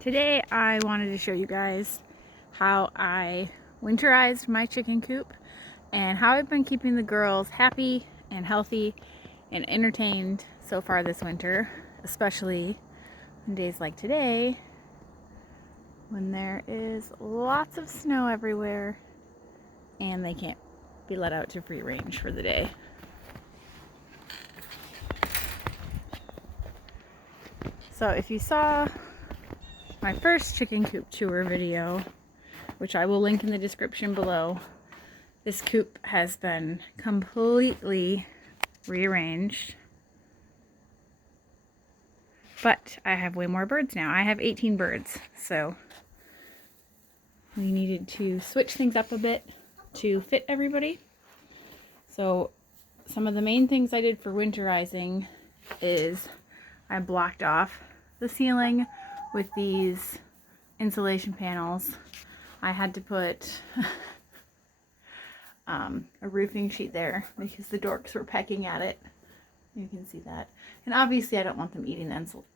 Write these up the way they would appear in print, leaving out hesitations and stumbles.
Today I wanted to show you guys how I winterized my chicken coop and how I've been keeping the girls happy and healthy and entertained so far this winter, especially on days like today when there is lots of snow everywhere and they can't be let out to free range for the day. So if you saw my first chicken coop tour video, which I will link in the description below, this coop has been completely rearranged. But I have way more birds now. I have 18 birds, so we needed to switch things up a bit to fit everybody. So some of the main things I did for winterizing is I blocked off the ceiling with these insulation panels. I had to put a roofing sheet there because the dorks were pecking at it. You can see that. And obviously I don't want them eating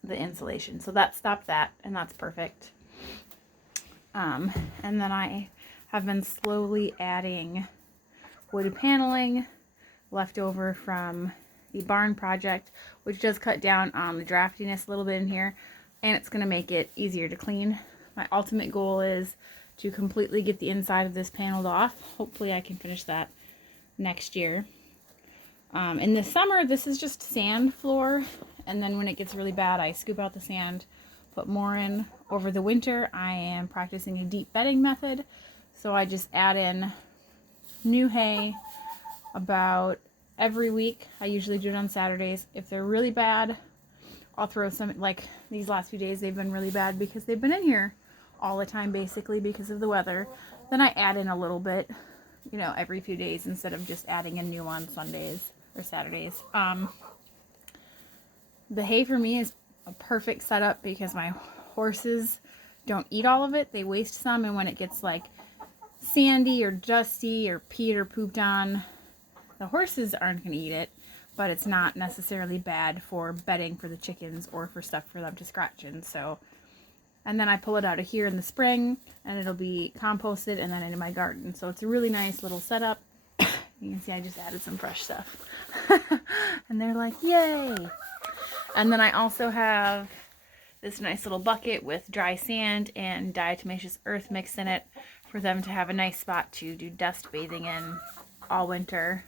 the insulation, so that stopped that, and that's perfect. And then I have been slowly adding wood paneling left over from the barn project, which does cut down on the draftiness a little bit in here, and it's going to make it easier to clean. My ultimate goal is to completely get the inside of this paneled off. Hopefully I can finish that next year. In the summer, this is just sand floor, and then when it gets really bad, I scoop out the sand, put more in. Over the winter, I am practicing a deep bedding method, so I just add in new hay about every week. I usually do it on Saturdays. If they're really bad, I'll throw some, like these last few days, they've been really bad because they've been in here all the time, basically, because of the weather. Then I add in a little bit, every few days instead of just adding in new on Sundays or Saturdays. The hay for me is a perfect setup because my horses don't eat all of it. They waste some, and when it gets like sandy or dusty or peed or pooped on, the horses aren't going to eat it, but it's not necessarily bad for bedding for the chickens or for stuff for them to scratch in. So, and then I pull it out of here in the spring and it'll be composted and then into my garden. So it's a really nice little setup. You can see I just added some fresh stuff. And they're like, yay! And then I also have this nice little bucket with dry sand and diatomaceous earth mixed in it for them to have a nice spot to do dust bathing in all winter.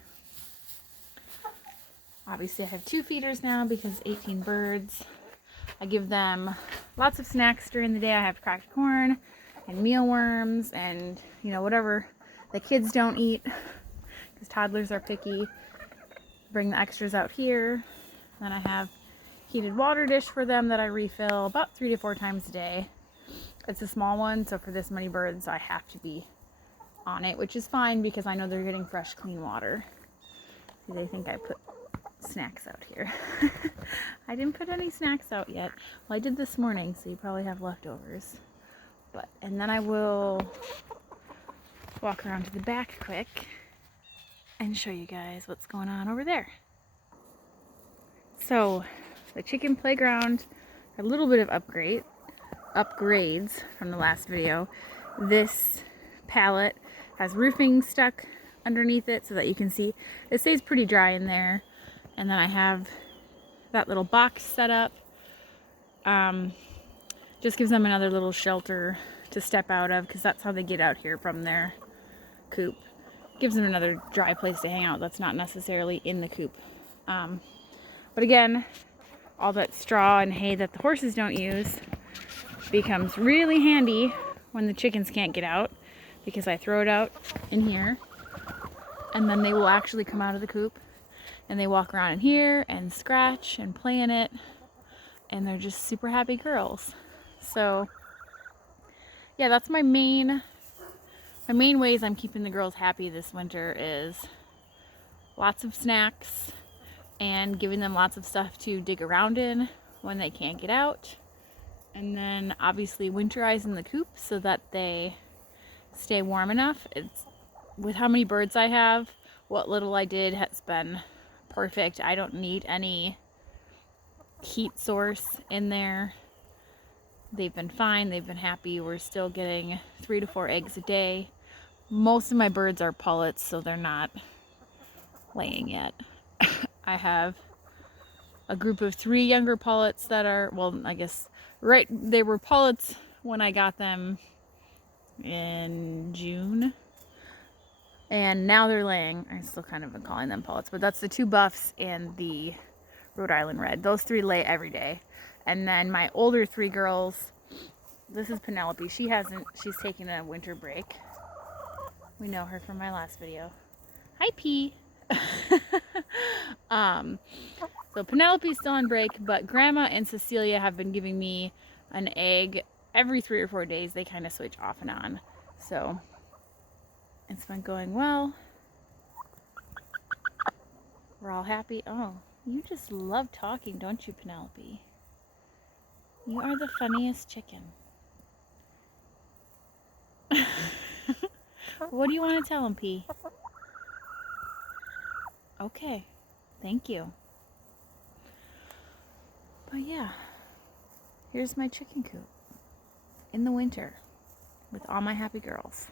Obviously I have 2 feeders now because 18 birds. I give them lots of snacks during the day. I have cracked corn and mealworms and whatever the kids don't eat, because toddlers are picky. Bring the extras out here. Then I have heated water dish for them that I refill about 3 to 4 times a day. It's a small one, so for this many birds I have to be on it, which is fine because I know they're getting fresh, clean water. See, they think I put snacks out here. I didn't put any snacks out yet. Well, I did this morning, so you probably have leftovers. And then I will walk around to the back quick and show you guys what's going on over there. So the chicken playground, a little bit of upgrades from the last video. This pallet has roofing stuck underneath it so that you can see it stays pretty dry in there. And then I have that little box set up. Just gives them another little shelter to step out of, because that's how they get out here from their coop. Gives them another dry place to hang out that's not necessarily in the coop. But again, all that straw and hay that the horses don't use becomes really handy when the chickens can't get out, because I throw it out in here and then they will actually come out of the coop and they walk around in here and scratch and play in it, and they're just super happy girls. So yeah, that's my main ways I'm keeping the girls happy this winter is lots of snacks and giving them lots of stuff to dig around in when they can't get out. And then obviously winterizing the coop so that they stay warm enough. It's with how many birds I have, what little I did has been perfect. I don't need any heat source in there. they've been fine. They've been happy. We're still getting 3 to 4 eggs a day. Most of my birds are pullets, so they're not laying yet. I have a group of 3 younger pullets that are, well, I guess, right, they were pullets when I got them in June. And now they're laying. I still kind of been calling them pullets, but that's the 2 buffs and the Rhode Island Red. Those 3 lay every day. And then my older 3 girls, this is Penelope. She's taking a winter break. We know her from my last video. Hi, P. So Penelope's still on break, but Grandma and Cecilia have been giving me an egg every 3 or 4 days. They kind of switch off and on. So it's been going well. We're all happy. Oh, you just love talking, don't you, Penelope? You are the funniest chicken. What do you want to tell him, P? Okay, thank you. But yeah, here's my chicken coop in the winter with all my happy girls.